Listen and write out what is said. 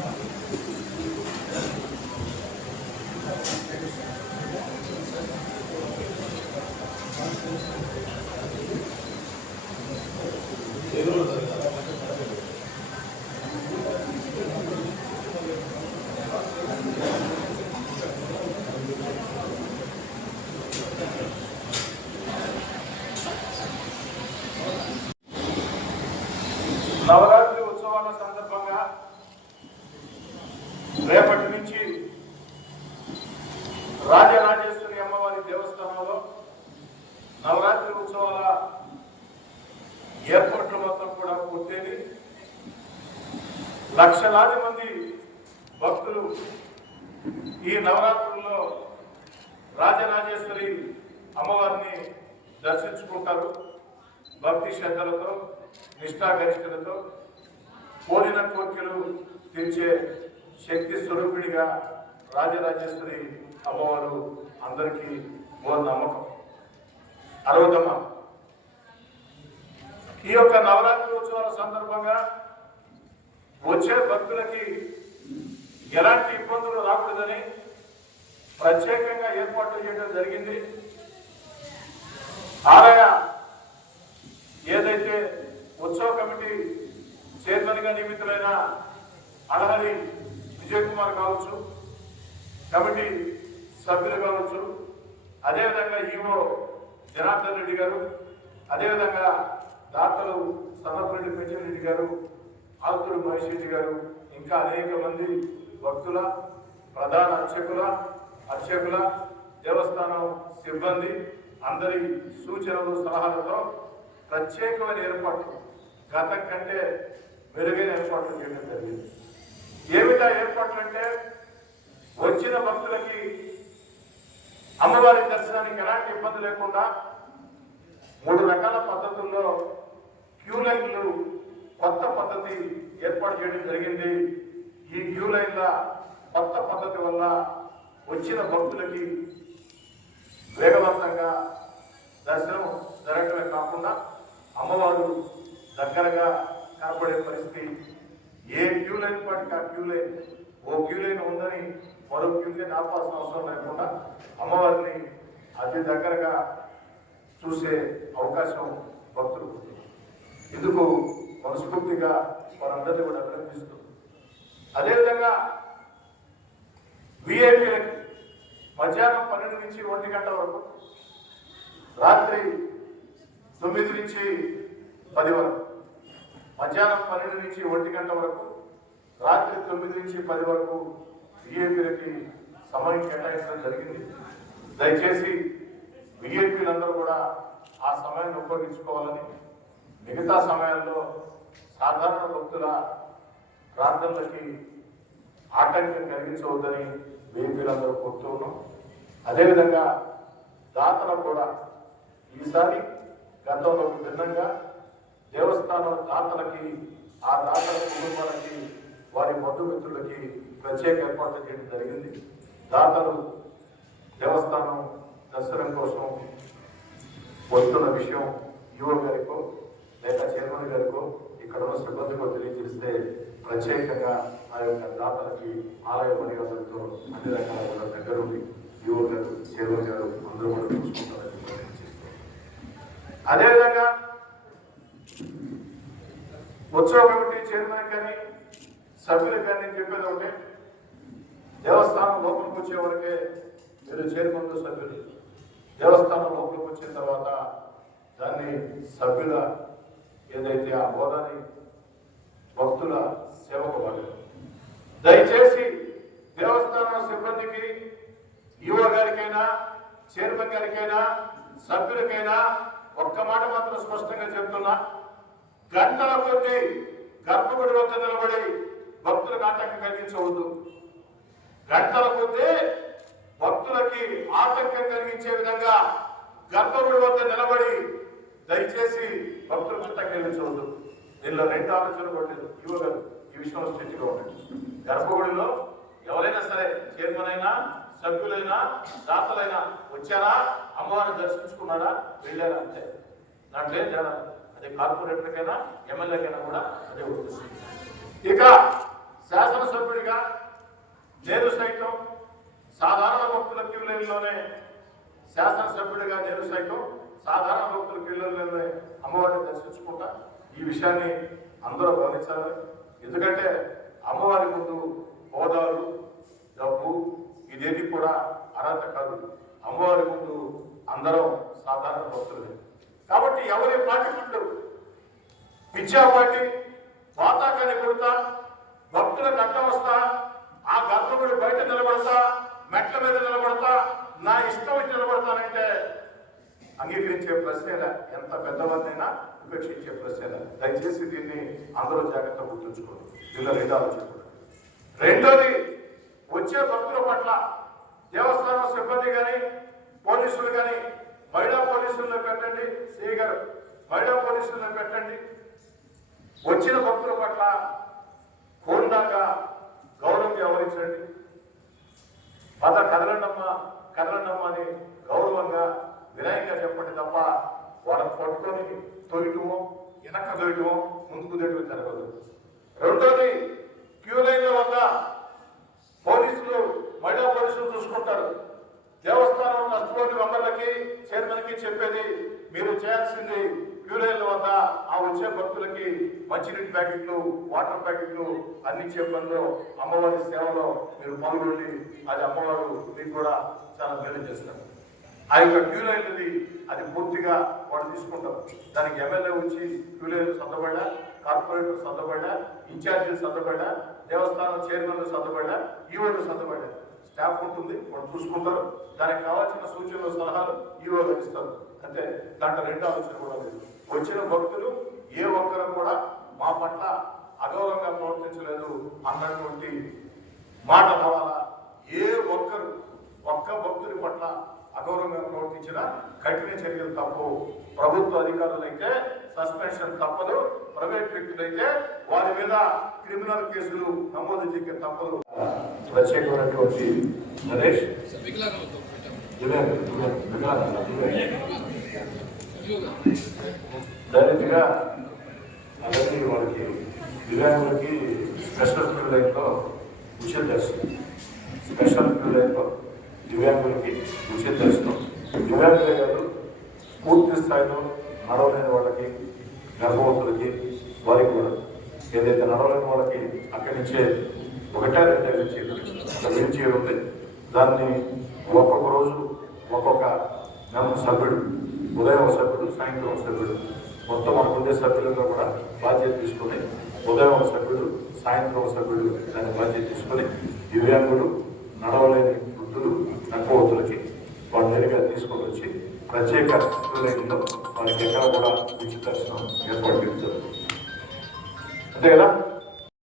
mucha Rajarajeshwari అమ్మవారి దేవస్థానంలో నవరాత్రి ఉత్సవాల ఏర్పాట్లు మొత్తం కూడా పూర్తయింది. లక్షలాది మంది భక్తులు ఈ నవరాత్రుల్లో రాజరాజేశ్వరి అమ్మవారిని దర్శించుకుంటారు. భక్తి శ్రద్ధలతో నిష్ఠాగరిష్టలతో పోలిన కోర్కెలు తీర్చే శక్తి స్వరూపిణిగా రాజరాజేశ్వరి అమ్మవారు అందరికీ మూల నమ్మకం అరవదమ్మ ఈ యొక్క నవరాత్రి ఉత్సవాల సందర్భంగా వచ్చే భక్తులకి ఎలాంటి ఇబ్బందులు రాకూడదని ప్రత్యేకంగా ఏర్పాట్లు చేయడం జరిగింది ఆలయ ఏదైతే ఉత్సవ కమిటీ చైర్మన్గా నియమితులైన అడహరి విజయ్ కుమార్ కావచ్చు కమిటీ సభ్యులు కావచ్చు అదేవిధంగా ఈవో జనార్దన్ రెడ్డి గారు అదేవిధంగా దాతలు సన్నపురెడ్డి పెంచిరెడ్డి గారు ఆకులు మహేష్ రెడ్డి గారు ఇంకా అనేక మంది భక్తుల ప్రధాన అర్చకుల అర్చకుల దేవస్థానం సిబ్బంది అందరి సూచనలు సలహాలతో ప్రత్యేకమైన ఏర్పాట్లు గతం కంటే మెరుగైన ఏర్పాట్లు చేయడం జరిగింది. ఏమిటా ఏర్పాట్లు అంటే వచ్చిన భక్తులకి అమ్మవారి దర్శనానికి ఎలాంటి ఇబ్బంది లేకుండా మూడు రకాల పద్ధతుల్లో క్యూ లైన్లు కొత్త పద్ధతి ఏర్పాటు చేయడం జరిగింది. ఈ క్యూ లైన్ల కొత్త పద్ధతి వల్ల వచ్చిన భక్తులకి వేగవంతంగా దర్శనం జరగడమే కాకుండా అమ్మవారు దగ్గరగా కనపడే పరిస్థితి. ఏ క్యూ లైన్ పాటికి ఆ క్యూ లైన్? ఓ క్యూ లైన్ ఉందని మరో క్యూ లైన్ ఆపాల్సిన అవసరం లేకుండా అమ్మవారిని అతి దగ్గరగా చూసే అవకాశం భక్తులు ఇందుకు మనస్ఫూర్తిగా వారందరినీ కూడా అభినందిస్తూ. అదేవిధంగా విఐపీలకి మధ్యాహ్నం పన్నెండు నుంచి ఒంటి గంట వరకు రాత్రి తొమ్మిది నుంచి పది వరకు మధ్యాహ్నం పన్నెండు నుంచి ఒంటి గంట వరకు రాత్రి తొమ్మిది నుంచి పది వరకు విఐపీలకి సమయం కేటాయించడం జరిగింది. దయచేసి విఐపీలందరూ కూడా ఆ సమయాన్ని ఉపయోగించుకోవాలని మిగతా సమయాల్లో సాధారణ భక్తుల ప్రార్థనలకి ఆటంకం కలిగించవద్దని విఐపీలందరూ కోరుతూ ఉన్నాం. అదేవిధంగా దాతలు కూడా ఈసారి గతంలో భిన్నంగా దేవస్థానం దాతలకి ఆ దాతల కుటుంబాలకి వారి బంధుమిత్రులకి ప్రత్యేక ఏర్పాట్లు చేయడం జరిగింది. దాతలు దర్శనం కోసం వస్తున్న విషయం యువ గారికో లేక చైర్మన్ గారికో ఇక్కడ ఉన్న సిబ్బందికో తెలియజేస్తే ప్రత్యేకంగా ఆ యొక్క దాతలకి ఆలయ మర్యాదలతో అన్ని రకాల కూడా దగ్గరుండి యువ గారు చైర్మన్ గారు అందరూ కూడా చూసుకుంటారని అదేవిధంగా ఉత్సవ కమిటీ చైర్మన్ కానీ సభ్యులకు కానీ నేను చెప్పేది ఒకటే. దేవస్థానం లోపలికి వచ్చే వరకే మీరు చైర్మన్లు సభ్యులు. దేవస్థానం లోపలికి వచ్చిన తర్వాత దాన్ని సభ్యుల ఏదైతే ఆ హోదాని భక్తుల సేవకు వాళ్ళు దయచేసి దేవస్థానం సిబ్బందికి ఈవో గారికైనా చైర్మన్ గారికైనా సభ్యులకైనా ఒక్క మాట మాత్రం స్పష్టంగా చెప్తున్నా. గంటల కొద్ది గర్భగుడి వద్ద నిలబడి భక్తులకు ఆటంకం కలిగించవద్దు. గంటల కొద్దీ భక్తులకి ఆటంకం కలిగించే విధంగా గర్భగుడి వద్ద నిలబడి దయచేసి భక్తులకు ఆటంకం కలిగించవద్దు దీనిలో రెండు ఆలోచనలు కొట్టలేదు యువ ఈ విషయంలో స్ట్రిక్ట్గా ఉండండి. గర్భగుడిలో ఎవరైనా సరే చైర్మన్ అయినా సభ్యులైనా దాతలైనా వచ్చారా? అమ్మవారిని దర్శించుకున్నారా? వెళ్ళారా? అంతే. దాంట్లో ఏం తేడా? అదే కార్పొరేటర్కైనా ఎమ్మెల్యేకైనా కూడా అదే ఉంటుంది ఇక శాసనసభ్యుడిగా నేను సైతం భక్తుల శాసనసభ్యుడిగా నేను సైతం సాధారణ భక్తుల ఇళ్ళలోనే అమ్మవారిని దర్శించుకుంటా. ఈ విషయాన్ని అందరూ గమనించాలి. ఎందుకంటే అమ్మవారి ముందు హోదాలు డబ్బు ఇదేది కూడా అర్హత కాదు. అమ్మవారి ముందు అందరం సాధారణ భక్తులే కాబట్టి ఎవరి పార్టీ ముందు? పిచ్చా పార్టీ వాతాకాన్ని కొడతా భక్తులకు అడ్డం వస్తా ఆ గర్భగుడి బయట నిలబడతా మెట్ల మీద నిలబడతా నా ఇష్టం నిలబడతానంటే అంగీకరించే ప్రశ్నేలా. ఎంత పెద్దవారినైనా ఉపేక్షించే ప్రశ్నేలా. దయచేసి దీన్ని అందరూ జాగ్రత్త గుర్తుంచుకోండి. దీనిలో రెండు ఆలోచించుకోండి రెండోది వచ్చే భక్తుల పట్ల దేవస్థానం సిబ్బంది కానీ పోలీసులు కానీ మహిళా పోలీసులను పెట్టండి సిఐ గారు మహిళా పోలీసులను పెట్టండి. వచ్చిన భక్తుల పట్ల హోండాగా గౌరవం వ్యవహరించండి పద కదలండమ్మ కదలండమ్మ అని గౌరవంగా వినాయక చెప్పండి తప్ప వాళ్ళని పట్టుకొని తొయ్యటమో వెనక తోయటమో ముందుకు తొయ్యటం జరగదు. రెండోది క్యూ లైన్ల వద్ద పోలీసులు మహిళా పోలీసులు చూసుకుంటారు. దేవస్థానం ట్రస్ట్ బోర్డు మెంబర్లకి చైర్మన్కి చెప్పేది మీరు చేయాల్సింది క్యూ వద్ద ఆ వచ్చే భక్తులకి మంచినీటి ప్యాకెట్లు వాటర్ ప్యాకెట్లు అందించే పనిలో అమ్మవారి సేవలో మీరు పాల్గొండి. అది అమ్మవారు మీకు కూడా చాలా మేలు చేస్తారు. ఆ యొక్క క్యూ అది పూర్తిగా వాళ్ళు తీసుకుంటారు. దానికి ఎమ్మెల్యే వచ్చి క్యూ లైన్లు సర్దబడ్డా కార్పొరేటర్ సర్దబడ్డా ఇన్ఛార్జీలు సర్దబడ్డా దేవస్థానం చైర్మన్లు సర్దబడ్డా ఈవోలు సర్దబడ్డా. స్టాఫ్ ఉంటుంది వాళ్ళు చూసుకుంటారు. దానికి కావాల్సిన సూచనలు సలహాలు ఈరోజు ఇస్తారు అంటే దాంట్లో రెండు ఆలోచన కూడా లేదు. వచ్చిన భక్తులు ఏ ఒక్కరు కూడా మా పట్ల అగౌరవంగా ప్రవర్తించలేదు అన్నటువంటి మాట రావాలా ఏ ఒక్కరు ఒక్క భక్తుడి పట్ల అగౌరవంగా ప్రవర్తించిన కఠిన చర్యలు తప్పు. ప్రభుత్వ అధికారులైతే సస్పెన్షన్ తప్పదు ప్రైవేట్ వ్యక్తులైతే వారి మీద క్రిమినల్ కేసులు నమోదు చేయక తప్పదు. ప్రత్యేకమైనటువంటి నరేష్. వికలాంగులతో పెట్టాం. దివ్యాంగులు, డైరెక్ట్గా అలాగే వాళ్ళకి దివ్యాంగులకి స్పెషల్ ఫీల్ లైన్లో ఉచిత దర్శనం. స్పెషల్ ఫీల్ లైన్లో దివ్యాంగులకి ఉచిత దర్శనం. దివ్యాంగులే కాదు పూర్తి స్థాయిలో నడవలేని వాళ్ళకి గర్భవతులకి వారికి కూడా. ఏదైతే నడవలేని వాళ్ళకి అక్కడి నుంచే ఒకటే రెండే వీల్ చైర్ వీల్ చైర్ ఉంది దాన్ని ఒక్కొక్క రోజు ఒక్కొక్క సభ్యుడు ఉదయం సభ్యుడు సాయంత్రం సభ్యుడు మొత్తం మనకు ఉండే కూడా బాధ్యత తీసుకొని ఉదయం సభ్యుడు సాయంత్రం సభ్యుడు దాన్ని బాధ్యత తీసుకొని దివ్యాంగుడు నడవలేని వృద్ధులు నక్కవతులకి వాళ్ళ దగ్గర తీసుకొని వచ్చి ప్రత్యేక క్యూలైన్లో వాళ్ళకి ఎక్కడ కూడా ఉచిత దర్శనం ఏర్పాటు చేస్తారు అంతే కదా?